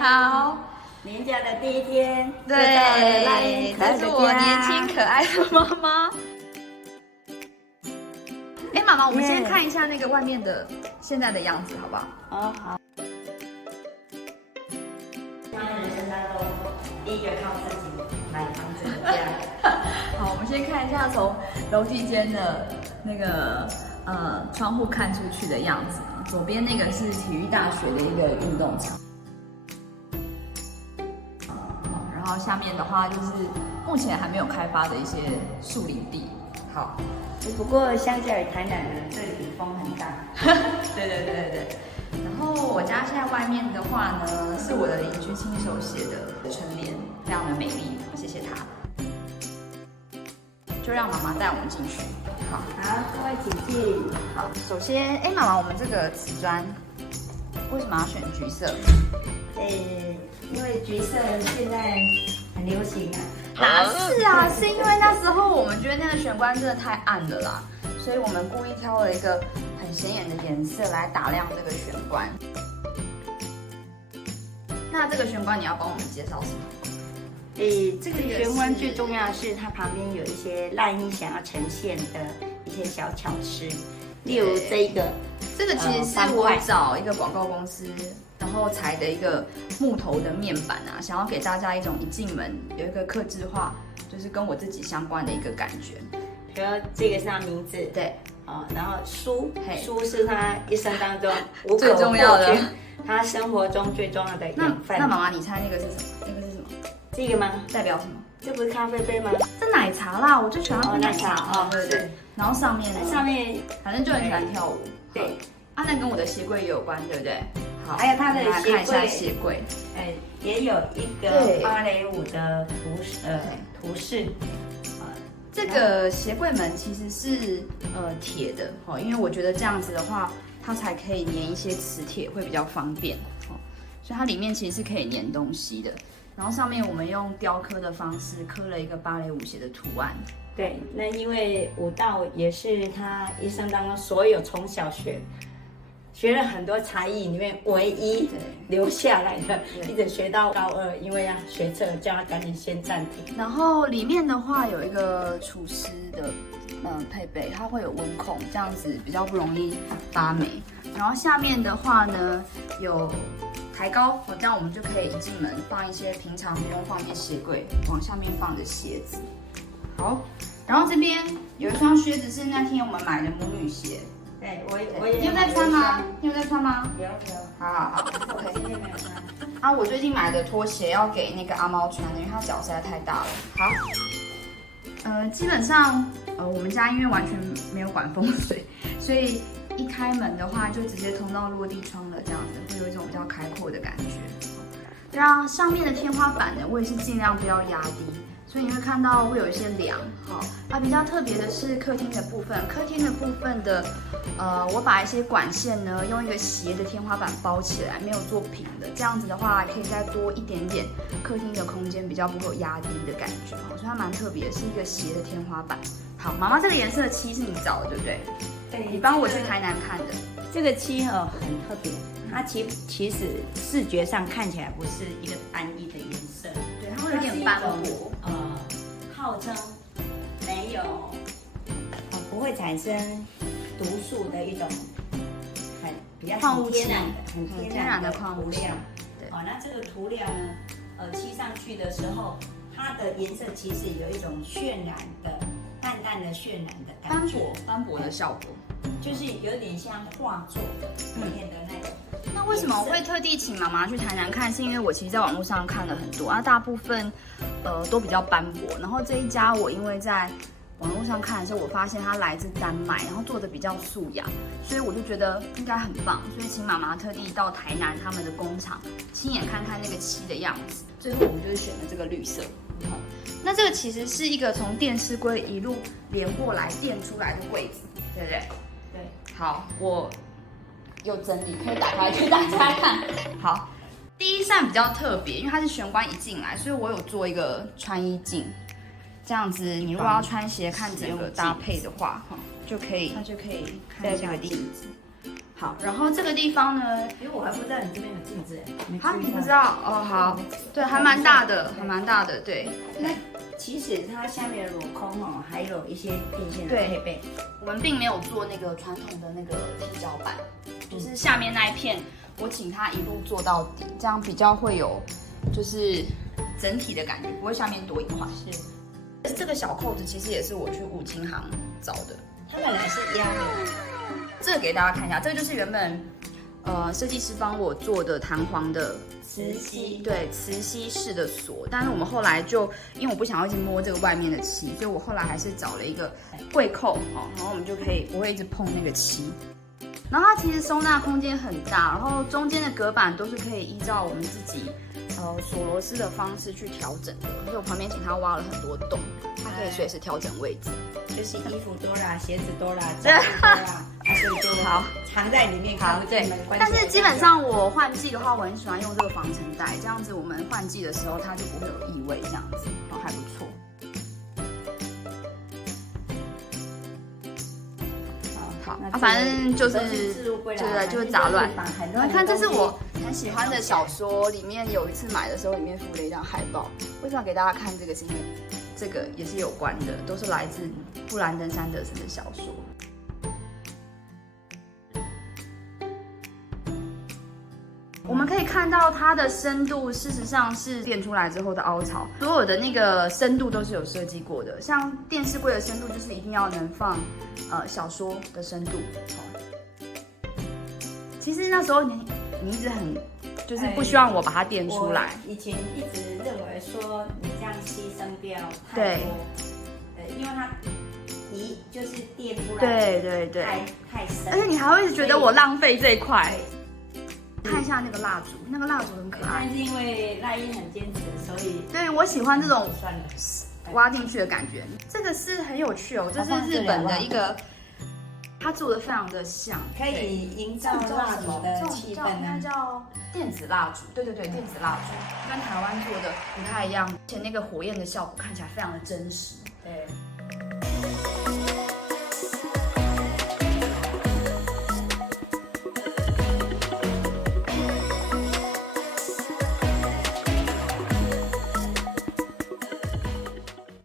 好，年假的第一天，对，这是我年轻可爱的妈妈。哎，妈妈，我们先看一下那个外面的现在的样子，好不好？哦，好。他们人生当中第一个靠自己买房子的家。好，我们先看一下从楼梯间的那个窗户看出去的样子。左边那个是体育大学的一个运动场，然后下面的话就是目前还没有开发的一些树林地。好，不过相较于台南呢，这里风很大。对。然后我家现在外面的话呢，是我的邻居亲手写的春联，非常的美丽，谢谢他。就让妈妈带我们进去。好，各位请进。好，首先，哎，妈妈，我们这个瓷砖为什么要选橘色？因为橘色现在很流行啊。哪是啊？是因为那时候我们觉得那个玄关真的太暗了啦，所以我们故意挑了一个很显眼的颜色来打亮这个玄关。那这个玄关你要帮我们介绍什么？这个玄关最重要的是它旁边有一些赖音想要呈现的一些小巧思，例如这个其实是我找一个广告公司，然后裁的一个木头的面板啊，想要给大家一种一进门有一个客制化，就是跟我自己相关的一个感觉。比如这个是他名字，对，然后书是他一生当中无可最重要的，他生活中最重要的养分。那妈妈，你猜那个是什么？那个是什么？这个吗？代表什么？这不是咖啡杯吗？这奶茶啦，我最喜欢喝奶茶哦，对。然后上面反正就很喜欢跳舞。对，那跟我的鞋柜也有关，对不对？好，还有它的看一下鞋柜，也有一个芭蕾舞的图示。这个鞋柜门其实是铁的，因为我觉得这样子的话，它才可以粘一些磁铁，会比较方便。所以它里面其实是可以粘东西的。然后上面我们用雕刻的方式刻了一个芭蕾舞鞋的图案。对，那因为舞蹈也是他一生当中所有从小学了很多才艺里面唯一留下来的，一直学到高2，因为要学测，叫他赶紧先暂停。然后里面的话有一个厨师的配备，它会有温控，这样子比较不容易发霉。然后下面的话呢有抬高，这样我们就可以一进门放一些平常不用放进鞋柜，往下面放的鞋子。好，然后这边有一双靴子是那天我们买的母女鞋。对，我也。你有在穿吗？你有在穿吗？有。好 ，OK。今天没有穿。啊，我最近买的拖鞋要给那个阿猫穿的，因为它脚实在太大了。好，基本上我们家因为完全没有管风水，所以一开门的话就直接通到落地窗了，这样子会有一种比较开阔的感觉。让上面的天花板呢，我也是尽量不要压低。所以你会看到会有一些梁，比较特别的是客厅的部分。客厅的部分的，我把一些管线呢用一个斜的天花板包起来，没有做平的，这样子的话可以再多一点点客厅的空间，比较不会有压低的感觉。所以它蛮特别的，是一个斜的天花板。好，妈妈这个颜色的漆是你找的，对不对？对，你帮我去台南看的。这个漆很特别，它其实视觉上看起来不是一个单一的颜色，对，它会有点斑驳。号称没有不会产生毒素的一种比较很天然的矿物料。对，那这个涂料呢，漆上去的时候，它的颜色其实有一种渲染的淡淡的渲染的感觉，斑驳的效果，就是有点像画作里面的那种。那为什么我会特地请妈妈去台南看？是因为我其实在网络上看了很多大部分都比较斑驳。然后这一家我因为在网络上看的时候，我发现它来自丹麦，然后做的比较素雅，所以我就觉得应该很棒，所以请妈妈特地到台南他们的工厂亲眼看看那个漆的样子。最后我们就是选了这个绿色。那这个其实是一个从电视柜一路连过来垫出来的柜子，对不对？对。好，我有整理，可以打开给大家看。好，第一扇比较特别，因为它是玄关一进来，所以我有做一个穿衣镜，这样子你如果要穿鞋看整个搭配的话，就可以看这个镜子。好，然后这个地方呢，因为我还不知道你这边有镜子，好，你不知道哦，好，对，还蛮大的，还蛮大的，对。那其实它下面的镂空哦，还有一些电线的配备。我们并没有做那个传统的那个踢脚板，就是下面那一片，我请他一路做到底，这样比较会有就是整体的感觉，不会下面多一块。是。这个小扣子其实也是我去五金行找的，它本来是压的。这个给大家看一下，这个就是原本设计师帮我做的弹簧的磁吸，对，磁吸式的锁。但是我们后来就因为我不想要一直摸这个外面的漆，所以我后来还是找了一个柜扣哦，然后我们就可以不会一直碰那个漆。然后它其实收纳空间很大，然后中间的隔板都是可以依照我们自己锁螺丝的方式去调整的。所以我旁边请他挖了很多洞，它可以随时调整位置。就是衣服多啦，鞋子多啦，家具多啦，所以就好藏在里面。好，对。但是基本上我换季的话，我很喜欢用这个防尘袋，这样子我们换季的时候它就不会有异味，这样子哦还不错。好，反正就是就是杂乱。你看，这是我很喜欢的小说，里面有一次买的时候，里面附了一张海报。为什么要给大家看这个？是因为这个也是有关的，都是来自布兰登·山德森的小说。我们可以看到它的深度，事实上是变出来之后的凹槽，所有的那个深度都是有设计过的。像电视柜的深度，就是一定要能放小说的深度。其实那时候你一直很就是不希望我把它垫出来。以前一直认为说你这样牺牲掉太多，因为它就是垫出来，对，太深，而且你还会觉得我浪费这一块。看一下那个蜡烛，那个蜡烛很可爱。但是因为赖英很坚持，所以对我喜欢这种算了挖进去的感觉。这个是很有趣哦，这是日本的一个，它做的非常的像，可以营造蜡烛的气氛那叫电子蜡烛。对，电子蜡烛跟台湾做的不太一样，而且那个火焰的效果看起来非常的真实。对，